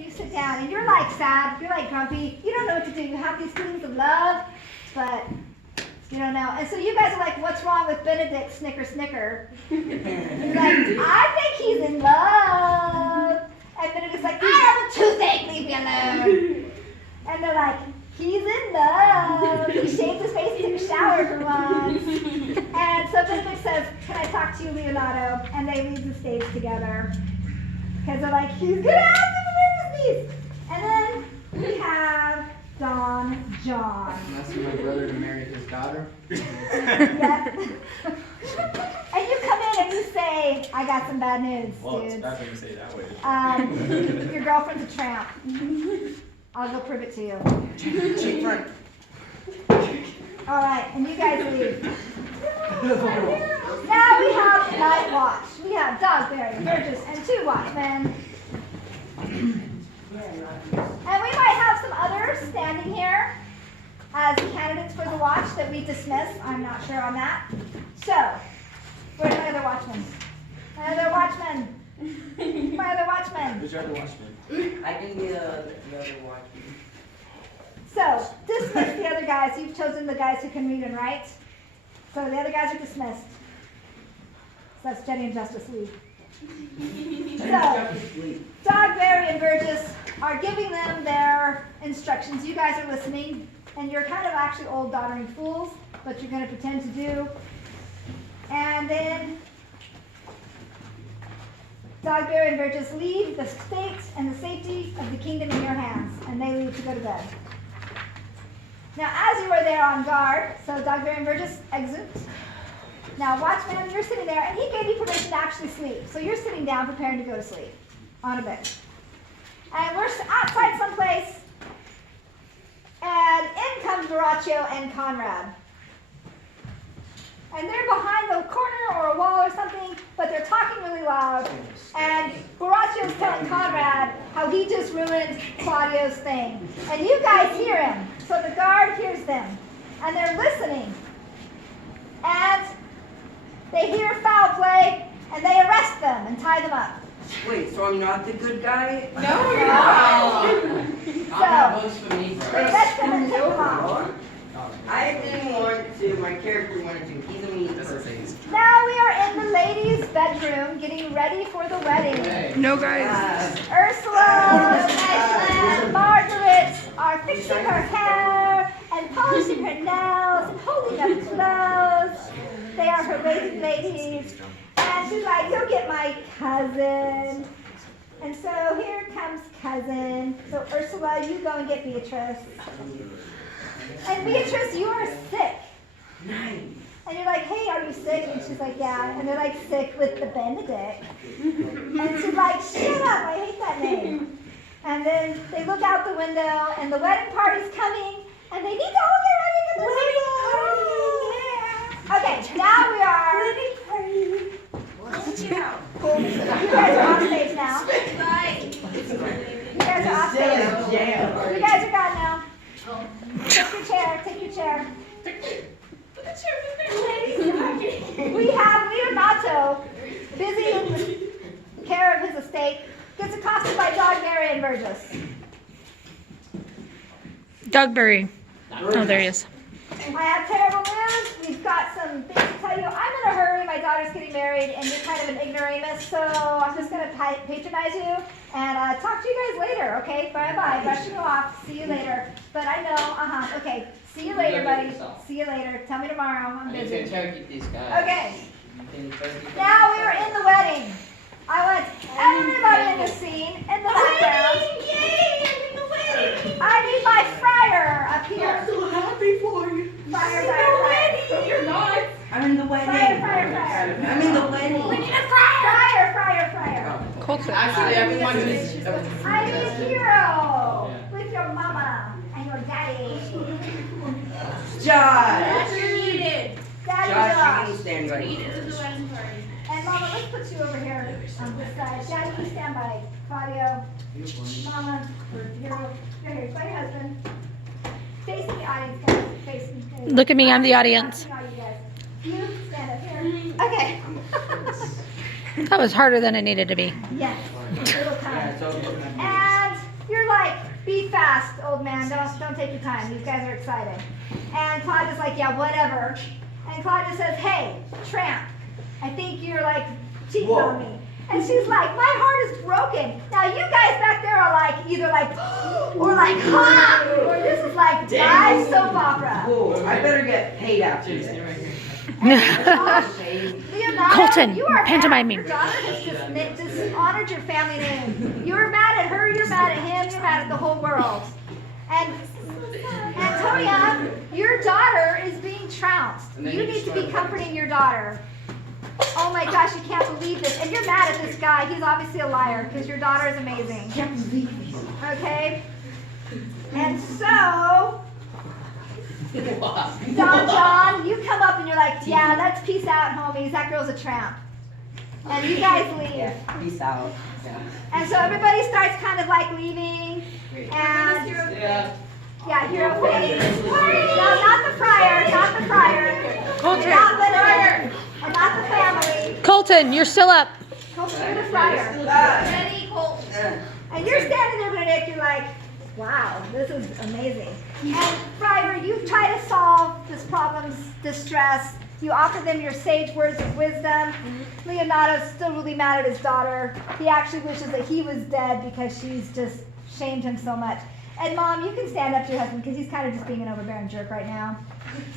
and you sit down, and you're like sad, you're like grumpy, you don't know what to do. You have these feelings of love, but you don't know. And so you guys are like, what's wrong with Benedict? Snicker, snicker. You're like, I think he's in love. And Benedict's like, I have a toothache, leave me alone. And they're like, he's in love. He shaved his face and took a shower for once. And so Benedict says, can I talk to you, Leonardo? And they leave the stage together. Because they're like, he's gonna have to believe this. And then we have Don John. That's my brother to marry his daughter. Yep. And you come in and you say, I got some bad news, Well, dudes. it's bad when you say it that way. Your girlfriend's a tramp. I'll go prove it to you. Cheek front. All right, and you guys leave. Now we have night watch. We have Dogberry, Burgess, and 2 watchmen. And we might have some others standing here as candidates for the watch that we dismiss. I'm not sure on that. So, where's my other watchman? My other watchman. My other watchman. Who's your other watchman? I can be the other watchman. So, dismiss the other guys. You've chosen the guys who can read and write. So the other guys are dismissed. So that's Jenny and Justice leave. So, Dogberry and Burgess are giving them their instructions. You guys are listening, and you're kind of actually old doddering fools, but you're going to pretend to do. And then Dogberry and Burgess leave the state and the safety of the kingdom in your hands, and they leave to go to bed. Now, as you are there on guard, so Dogberry and Burgess exit. Now, watchman, you're sitting there, and he gave you permission to actually sleep. So you're sitting down, preparing to go to sleep on a bed. And we're outside someplace, and in comes Horatio and Conrad. And they're behind a corner or a wall or something, but they're talking really loud. And Horacio's telling Conrad how he just ruined Claudio's thing. And you guys hear him, so the guard hears them. And they're listening. And they hear foul play, and they arrest them and tie them up. Wait, so I'm not the good guy? No, you're not. So, votes for me, they arrest them and take them off. I didn't want to, my character wanted to. He's a mean person. Now we are in the ladies' bedroom getting ready for the wedding. No, guys. Ursula and Margaret are fixing her hair and polishing her nails and holding up clothes. They are her waiting ladies. And she's like, go get my cousin. And so here comes cousin. So Ursula, you go and get Beatrice. And Beatrice, you are sick. Nice. And you're like, hey, are you sick? And she's like, yeah. And they're like, sick with the Benedict. And she's like, shut up, I hate that name. And then they look out the window, and the wedding party's coming, and they need to all get ready for the table. Okay, now we are. Wedding party. You guys are off stage now. You guys are off stage. You guys are gone now. Take your chair, take your chair. We have Leonato, busy in the care of his estate, gets accosted by Dogberry and Burgess. Dogberry. Oh, there he is. I have terrible news. We've got some things to tell you. I'm in a hurry. My daughter's getting married, and you're kind of an ignoramus, so I'm just going to patronize you and talk to you guys later, okay? Bye-bye. Brushing you off. See you later. But I know, okay. See you later, buddy. See you later. Tell me tomorrow. I'm busy. Okay. Now we are in the wedding. I want everybody in the scene, in the background. Yay! I'm in the wedding. I need my friar up here. I'm so happy for you. Friar. You're not. I'm in the wedding. Friar. I'm in the wedding. We need a friar. Friar. Culture. Actually, everyone is. I need a hero with your mama and your daddy. Josh. That's needed. Daddy Josh, Josh. you can stand right. And Mama, let's put you over here on this side. Daddy, you stand by Claudio. Mama, you're here. By your husband. Facing the audience, guys. Facing. Look at me, I'm the audience. You stand up here. Okay. That was harder than it needed to be. Yes. It'll come. And fast, old man. Don't take your time. These guys are excited. And Claudia's like, yeah, whatever. And Claudia says, hey, tramp, I think you're like cheating on me. And she's like, my heart is broken. Now you guys back there are like, either like, or like, ha, or this is like live soap opera. Whoa, I better get paid after this. Leonardo, Colton, you are pantomiming. Your daughter has just dishonored your family name. You're mad at her, you're mad at him, you're mad at the whole world. And Antonia, your daughter is being trounced. You need to be comforting your daughter. Oh my gosh, you can't believe this. And you're mad at this guy. He's obviously a liar because your daughter is amazing. Okay? And so, John, you come up and you're like, yeah, let's peace out, homies. That girl's a tramp. And you guys leave. Yeah, peace out. Yeah. And so everybody starts kind of like leaving. And yeah, hero face. No, not the friar, not the friar. Colton. Not Leonard. And not the family. Colton, you're still up. Colton, you're the friar. Ready, And you're standing there, Benedict, you're like, wow, this is amazing. And friar, you try to solve this problem's distress. You offer them your sage words of wisdom. Leonardo's still really mad at his daughter. He actually wishes that he was dead because she's just shamed him so much. And Mom, you can stand up to your husband because he's kind of just being an overbearing jerk right now.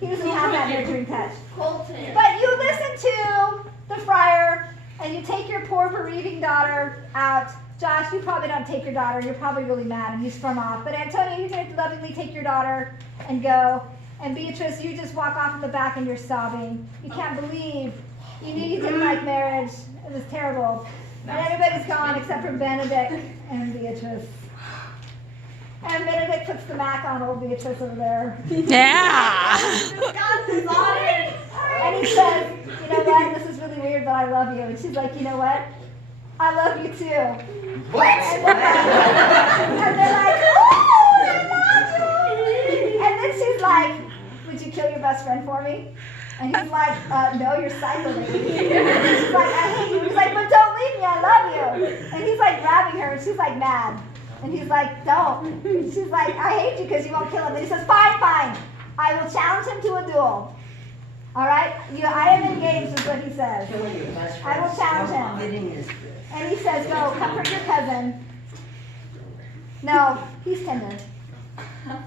He doesn't have that nurturing touch. Colton. But you listen to the friar and you take your poor bereaving daughter out. Josh, you probably don't take your daughter. You're probably really mad and you storm off. But Antonio, you're going to lovingly take your daughter and go. And Beatrice, you just walk off in the back and you're sobbing. You can't believe you knew you didn't like marriage. It was terrible. And everybody's gone except for Benedict and Beatrice. And Benedict puts the Mac on old Beatrice over there. Yeah. And he says, you know what, this is really weird, but I love you. And she's like, you know what? I love you too. What? And they're like, oh, I love you. And then she's like, would you kill your best friend for me? And he's like, no, you're psycho lady. And she's like, I hate you. He's like, but don't leave me, I love you. And he's like grabbing her, and she's like mad. And he's like, don't. And she's like, I hate you because you won't kill him. And he says, fine, fine. I will challenge him to a duel. All right? I am engaged is what he says. I will challenge him. And he says, go, comfort your cousin. No, he's tender. Yes.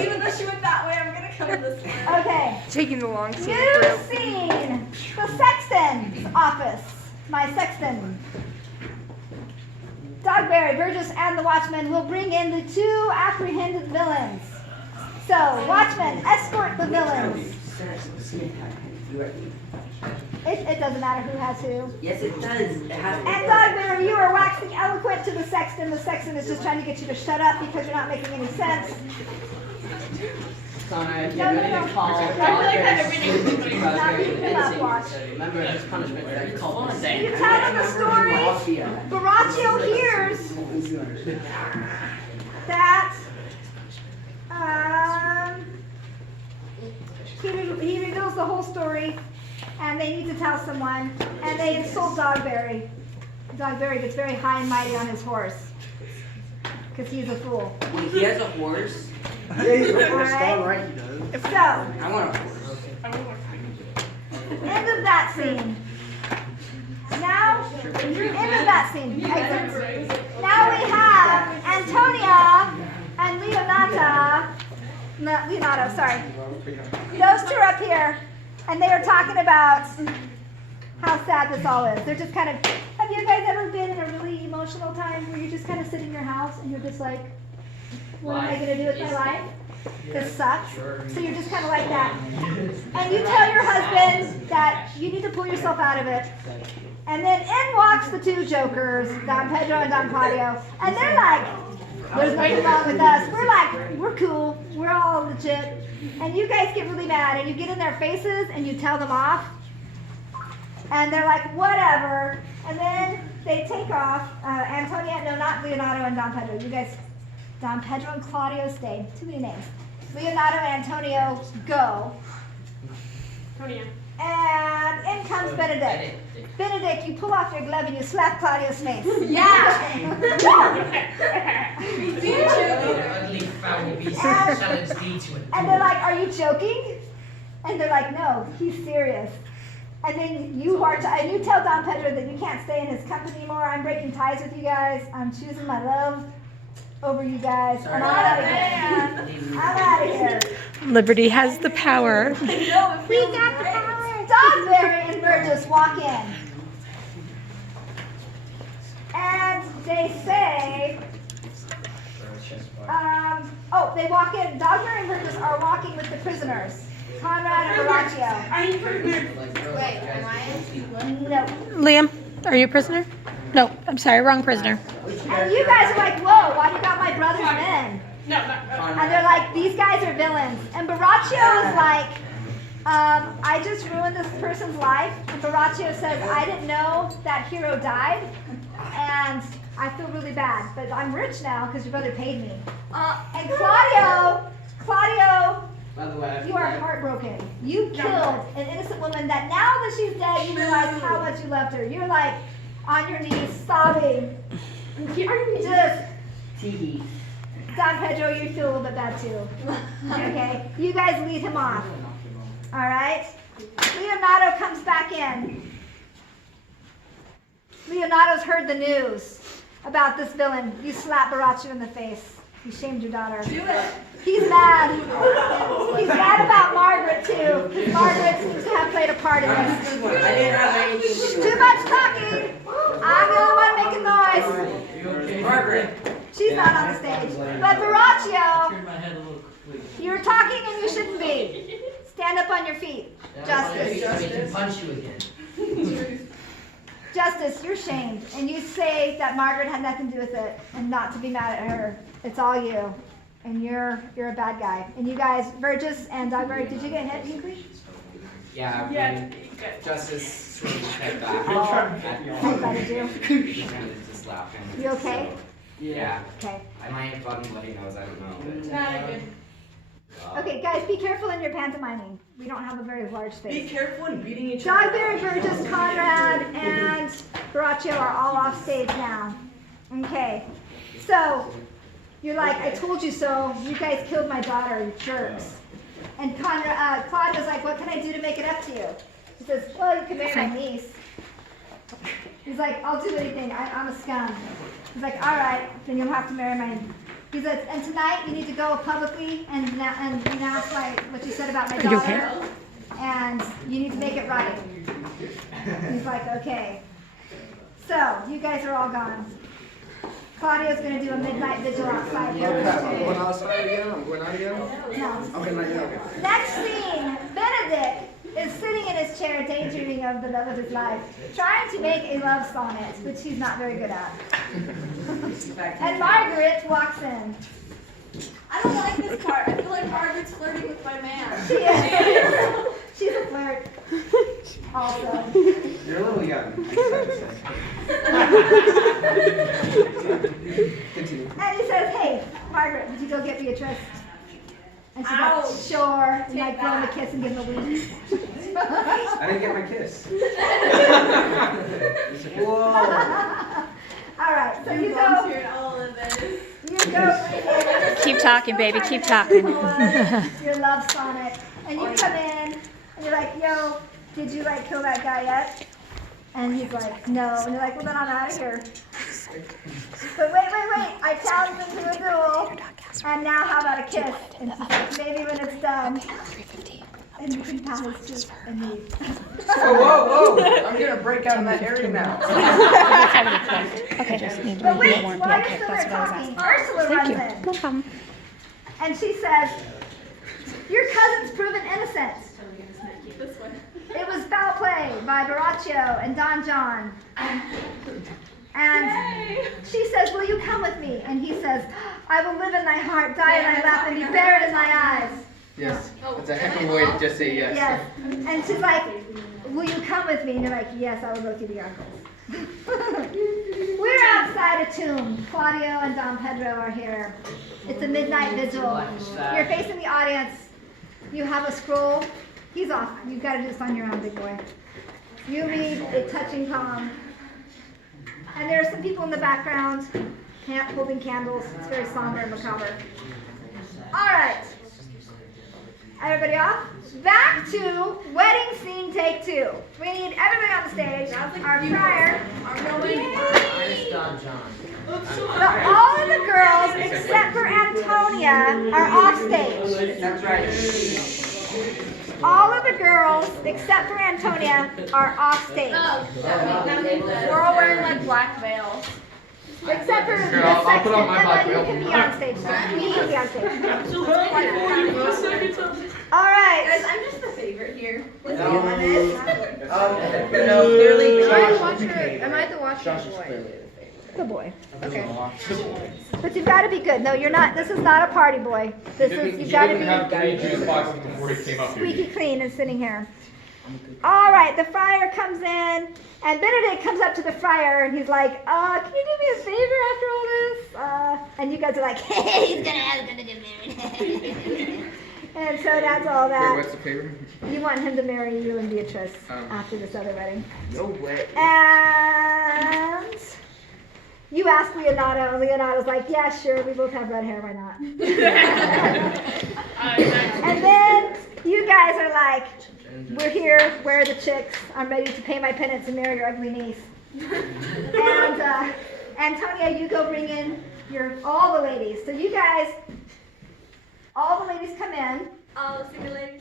Even though she went that way, I'm gonna come this way. Okay. Taking the long scene. New scene. The sexton's office. My sexton. Dogberry, Burgess, and the watchman will bring in the two apprehended villains. So, watchmen, escort the villains. It doesn't matter who has who. Yes, it does. It has to. And Dogberry, you are waxing eloquent to the sexton. The sexton is just trying to get you to shut up because you're not making any sense. Sorry, No, no, no. I feel like everything Not beating him up, watch. Remember his punishment that he called us. You tell them the story. Baraccio hears that he reveals the whole story, and they need to tell someone, and they insult Dogberry. Dogberry gets very high and mighty on his horse because he's a fool. Wait, he has a horse? Alright? So, I want a horse. end of that scene. Now, end of that scene. Exit. Now we have Antonia and Leonardo, sorry. Those two are up here, and they are talking about how sad this all is. They're just kind of, have you guys ever been in a really emotional time where you just kind of sit in your house and you're just like, what am I going to do with my life? This sucks. So you're just kind of like that. And you tell your husband that you need to pull yourself out of it. And then in walks the two jokers, Don Pedro and Don Claudio. And they're like, there's nothing wrong with us. We're like, we're cool. We're all legit. And you guys get really mad and you get in their faces and you tell them off. And they're like, whatever. And then they take off. Antonia, no, not Leonardo and Don Pedro. You guys, Don Pedro and Claudio stay. Too many names. Leonardo and Antonio go. Antonia. And in comes Benedict. Benedict, you pull off your glove and you slap Claudio's face. Yeah. Ugly foul beast challenge thee to it. And they're like, are you joking? And they're like, no, he's serious. And then you tell Don Pedro that you can't stay in his company anymore. I'm breaking ties with you guys. I'm choosing my love over you guys. And I'm out of here. I'm out of here. Liberty has the power. We got the power. Dogberry and Burgess walk in. And they say, they walk in. Dogberry and Burgess are walking with the prisoners. Conrad and Baraccio. Are you prisoner? Wait, am I? No. Liam, are you a prisoner? No, I'm sorry, wrong prisoner. And you guys are like, whoa, why do you got my brother's men? No. And they're like, these guys are villains. And Baraccio is like, I just ruined this person's life. And Baraccio says, I didn't know that hero died. And I feel really bad. But I'm rich now because your brother paid me. And Claudio, By the way, you are heartbroken. You killed an innocent woman that now that she's dead, you realize how much you loved her. You're like on your knees sobbing. Just, Tee. Don Pedro, you feel a little bit bad too. Okay? You guys lead him off. Alright? Leonardo comes back in. Leonardo's heard the news about this villain. You slapped Baraccio in the face. You shamed your daughter. Do it. He's mad. He's mad about Margaret too. Margaret seems to have played a part in this. I didn't have anything to do Too much talking. I'm the only one making noise. Margaret. She's not on the stage. But Baraccio, Turn my head a little quickly. you're talking and you shouldn't be. Stand up on your feet. Justice. We can punch you again. Justice, you're shamed. And you say that Margaret had nothing to do with it and not to be mad at her. It's all you. And you're a bad guy. And you guys, Burgess and Dogberry, did you get hit, Hinkley? Yeah, Yeah. Justice sort of stepped back. How bad did you? She managed to slap him. You okay? So, yeah. Okay. I might have gotten bloody nose, I don't know. Not good. Okay, guys, be careful in your pantomiming. We don't have a very large Be space. careful in beating each other. Dogberry, Burgess, Conrad, and Baraccio are all off stage now. Okay. So, you're like, I told you so. You guys killed my daughter, you jerks. And Claudio's like, what can I do to make it up to you? He says, well, you can marry my niece. He's like, I'll do anything. I'm a scum. He's like, all right, then you'll have to marry my. He says, and tonight you need to go publicly and renounce what you said about my Are you daughter. okay? And you need to make it right. He's like, okay. So, you guys are all gone. Claudio's going to do a midnight vigil outside here. I'm going outside again? I'm going out again? No. Okay, not yet. Okay. Next scene, Benedict is sitting in his chair daydreaming of the love of his life, trying to make a love sonnet, which he's not very good at. And Margaret walks in. I don't like this part. I feel like Margaret's flirting with my man. She is. She's a flirt. Also. You're a little young. Continue. And he says, hey, Margaret, would you go get Beatrice? And she's like, Ouch. sure. And Take like, blow him a that. kiss and give him a wink. I didn't get my kiss. Whoa! All right, so you Mom's go. hearing all of this. You go. Keep talking, baby, keep talking. Your love sonnet. And you come in, and you're like, yo, did you like kill that guy yet? And he's like, no. And you're like, well, then I'm out of here. But wait. I challenged him to a duel. And now how about a kiss? And she's like, maybe when it's done. And you can pat his cheek and leave. Whoa! I'm gonna break out of that area now. Okay, just need But wait, more. while Okay, you're still that's there what I was talking, asking. Ursula Thank runs you. in. No problem. And she says, your cousin's proven innocent. This one. It was foul play by Baraccio and Don John. And Yay. she says, will you come with me? And he says, I will live in thy heart, die in thy lap, and be buried in thy eyes. Yes. It's a heck of a way to just say yes. Yes. And she's like, will you come with me? And you're like, yes, I will go to the uncles. We're outside a tomb. Claudio and Don Pedro are here. It's a midnight vigil. You're facing the audience. You have a scroll. He's off. You've got to do this on your own, big boy. You read a touching poem. And there are some people in the background. holding candles. It's very somber and macabre. All right. Everybody off? Back to wedding scene take 2. We need everybody on the stage. Our prior. Honest God, John. But all of the girls except for Antonia are off stage. That's right. All of the girls except for Antonia are off stage. We're all wearing like black veils. Except for Here, I'll put on my black you veil. can be on stage. You can be on stage. All right. Guys, I'm just the favorite here. Let's be No. honest. Clearly, Am I the watcher Josh is clearly Good boy. Okay. But you've got to be good. No, you're not. This is not a party boy. This is, you've got to didn't have be 3 juice boxes before he came up here. squeaky clean and sitting here. All right, the friar comes in, and Benedict comes up to the friar, and he's like, can you do me a favor after all this? And you guys are like, hey, he's gonna get married. And so that's all Wait, that. what's the favor? You want him to marry you and Beatrice Oh. after this other wedding. No way. And you ask Leonardo, and Leonardo's like, yeah, sure, we both have red hair, why not? And then you guys are like, we're here, where are the chicks? I'm ready to pay my penance and marry your ugly niece. And Antonia, you go bring in all the ladies. So you guys, all the ladies come in. All the ladies.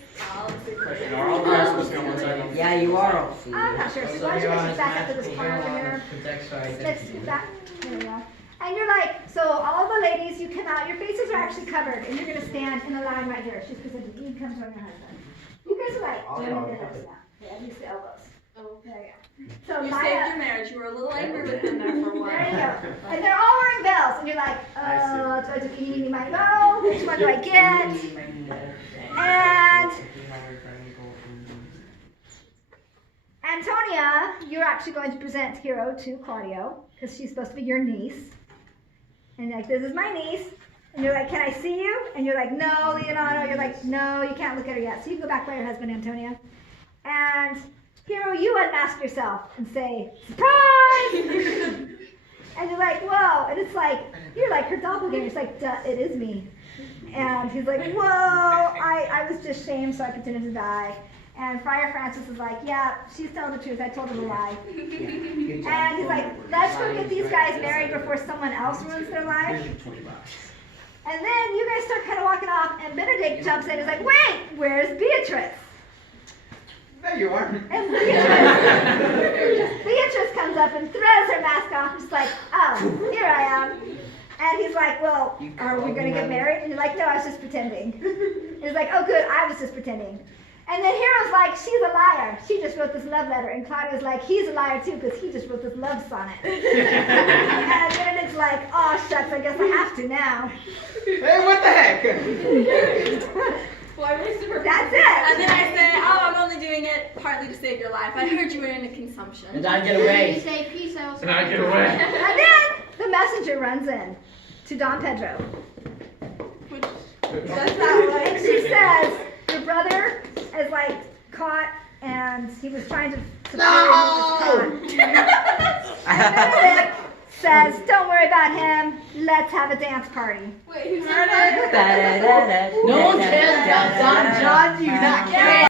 Question, are all guys supposed to be on one side? Yeah, you are all seeing. I'm not sure. So why don't you guys back up to this corner over here? Protects our Let's identity. do that. There we go. And you're like, so all the ladies, you come out, your faces are actually covered, and you're going to stand in a line right here. She's presenting. You come to your husband. You guys are like, joining the hips now. Yeah, use the elbows. Oh. There you go. So You line saved up. your marriage. You were a little angry with him there for a There while. you go. And they're all wearing bells, and you're like, do I do eeny, meeny, miny, moe? Which one do I get? And Antonia, you're actually going to present Hero to Claudio, because she's supposed to be your niece. And you're like, this is my niece. And you're like, can I see you? And you're like, no, Leonardo. You're like, no, you can't look at her yet. So you go back by your husband, Antonia. And Hero, you unmask yourself and say, surprise! And you're like, whoa. And it's like, you're like her doppelganger. It's like, duh, it is me. And he's like, whoa, I was just shamed, so I continued to die. And Friar Francis is like, yeah, she's telling the truth. I told her to lie. And he's like, let's go get these guys married before someone else ruins their life. And then you guys start kind of walking off, and Benedict jumps in and is like, wait, where's Beatrice? There you are. And Beatrice comes up and throws her mask off. She's like, oh, here I am. And he's like, well, are we going to get married? And you're like, no, I was just pretending. And he's like, oh, good, I was just pretending. And then Hero's like, she's a liar. She just wrote this love letter. And Claudio's like, he's a liar too, because he just wrote this love sonnet. And Benedict's like, oh, shucks, I guess I have to now. Hey, what the heck? Well, I really super. That's it. And then I say, oh, I'm only doing it partly to save your life. I heard you were into consumption. And I get away. say peace out. And I get away. And then the messenger runs in to Don Pedro. That's not right. And she says, your brother is like caught and he was trying to And Benedict says, don't worry about him. Let's have a dance party. Wait, who's that? No one cares about Don John, you not care.